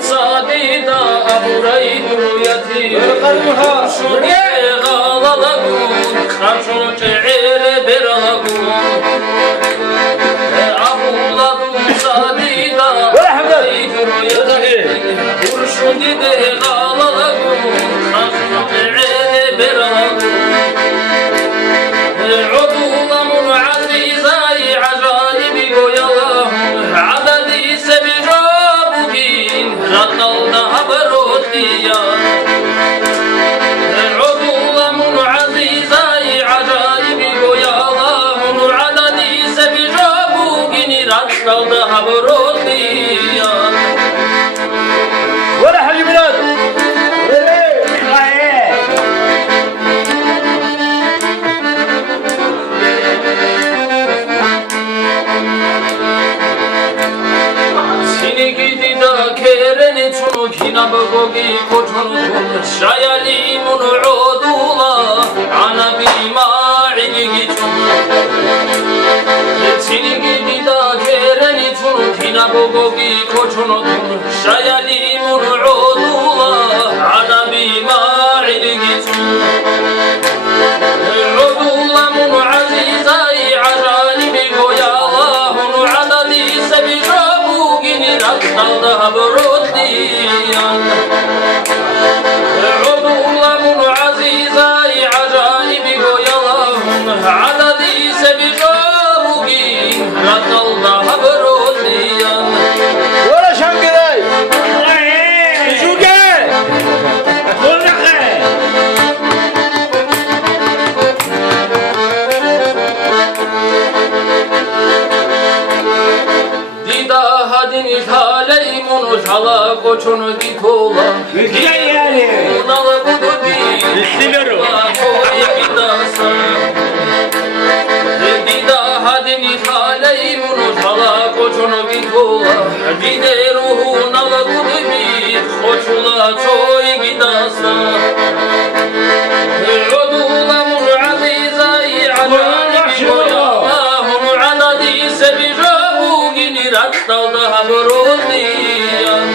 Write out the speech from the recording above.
صاديدا أبوري درويتي شوني غالالغون خمشون تعير برغون أبولادو صاديدا أبوري درويتي شوني غالالغون خمشون تعير برغون عدولا من عزيزاي عجائب ويلاهم عددي سبجابوكين رقلنا بروتيا عدولا من عزيزاي عجائب ويلاهم عددي سبجابوكين رقلنا بروتيا ولا حاجة بلاد كينابغوغي كوتون شايالي من عدولا أنا بما عيجيتون تينيجي بيدا كيرني تون كينابغوغي كوتون شايالي من عدولا أنا بما عيجيتون عدولا من عزيزاي عجائب ويا الله عددي سبجابوغي رقصنا بروديا عدولا من عزيزاي عجائب ويا الله عددي سبجابوغي رقصنا بروديا ولا شنقراي شوكي قلنا خير Hadini taley munu şala koçunu dikola Güzel yani. Unalı budu bir İstemiyorum. Dida hadini taley munu şala koçunu dikola Dide ruhu nalı budu bir koçula çoy gidasa Udula munu azizay acayip koyala Munu adadi sebijabu gini raktalda hamurodiyan